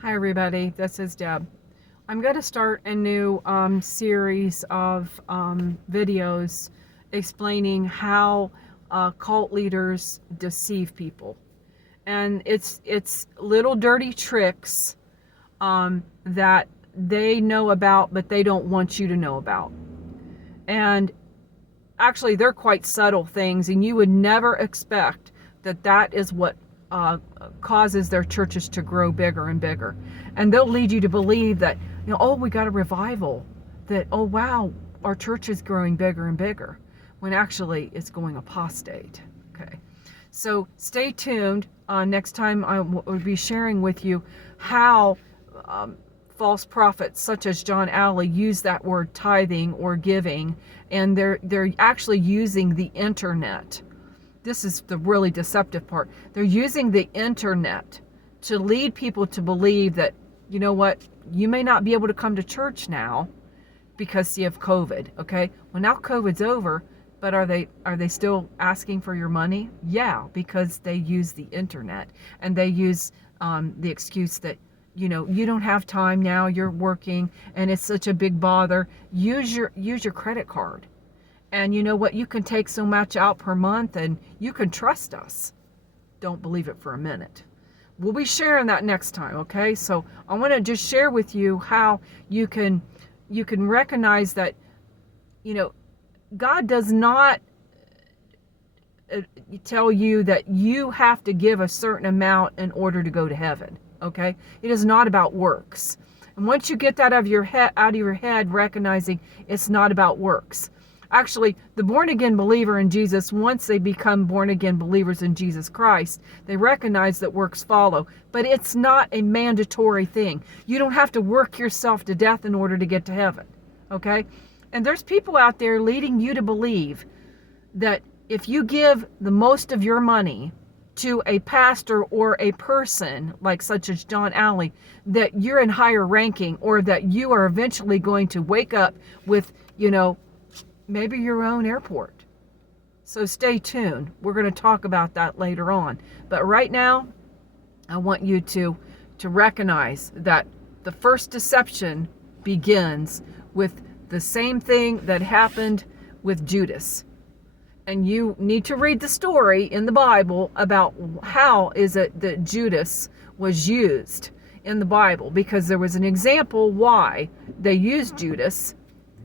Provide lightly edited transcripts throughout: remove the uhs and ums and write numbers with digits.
Hi everybody, this is Deb. I'm going to start a new series of videos explaining how cult leaders deceive people. And it's little dirty tricks that they know about but they don't want you to know about. And actually they're quite subtle things, and you would never expect that is what causes their churches to grow bigger and bigger. And they'll lead you to believe that, oh, we got a revival, that, oh wow, our church is growing bigger and bigger, when actually it's going apostate. Okay, so stay tuned. Next time I will be sharing with you how false prophets such as John Alley use that word tithing or giving, and they're actually using the internet. This is the really deceptive part. They're using the internet to lead people to believe that, you know what, you may not be able to come to church now because you have COVID. Okay, well, now COVID's over, but are they still asking for your money? Yeah, because they use the internet, and they use the excuse that, you don't have time now, you're working and it's such a big bother. Use your credit card. And you know what? You can take so much out per month and you can trust us. Don't believe it for a minute. We'll be sharing that next time, okay? So I want to just share with you how you can recognize that, God does not tell you that you have to give a certain amount in order to go to heaven, okay? It is not about works. And once you get that out of your head, recognizing it's not about works. Actually, the born-again believer in Jesus, once they become born-again believers in Jesus Christ, they recognize that works follow. But it's not a mandatory thing. You don't have to work yourself to death in order to get to heaven, okay? And there's people out there leading you to believe that if you give the most of your money to a pastor or a person, like such as John Alley, that you're in higher ranking, or that you are eventually going to wake up with, maybe your own airport. So stay tuned. We're going to talk about that later on. But right now, I want you to recognize that the first deception begins with the same thing that happened with Judas. And you need to read the story in the Bible about how is it that Judas was used in the Bible, because there was an example why they used Judas.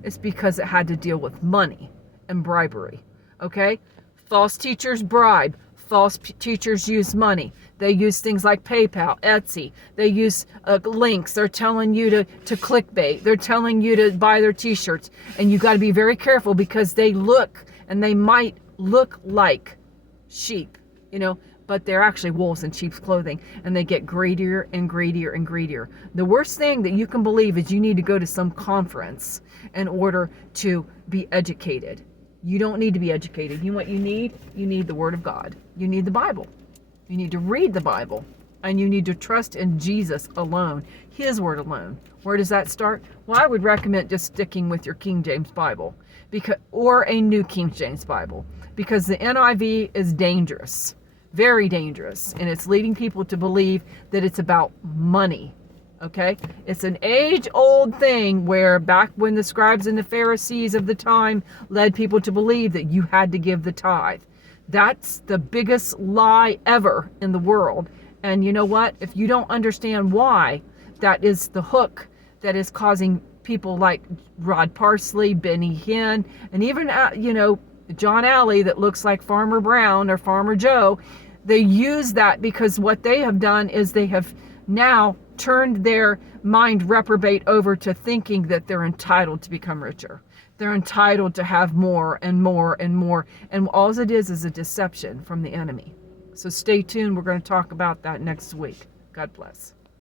It's because it had to deal with money and bribery, okay? False teachers bribe. False teachers use money. They use things like PayPal, Etsy. They use links. They're telling you to clickbait. They're telling you to buy their t-shirts. And you got to be very careful, because they might look like sheep, but they're actually wolves in sheep's clothing, and they get greedier and greedier and greedier. The worst thing that you can believe is you need to go to some conference in order to be educated. You don't need to be educated. You know what you need? You need the Word of God. You need the Bible. You need to read the Bible, and you need to trust in Jesus alone, His Word alone. Where does that start? Well, I would recommend just sticking with your King James Bible, or a New King James Bible, because the NIV is dangerous. Very dangerous, and it's leading people to believe that it's about money, okay? It's an age-old thing where back when the scribes and the Pharisees of the time led people to believe that you had to give the tithe. That's the biggest lie ever in the world. And you know what? If you don't understand why, that is the hook that is causing people like Rod Parsley, Benny Hinn, and even, John Alley, that looks like Farmer Brown or Farmer Joe. They use that because what they have done is they have now turned their mind reprobate over to thinking that they're entitled to become richer. They're entitled to have more and more and more. And all it is a deception from the enemy. So stay tuned. We're going to talk about that next week. God bless.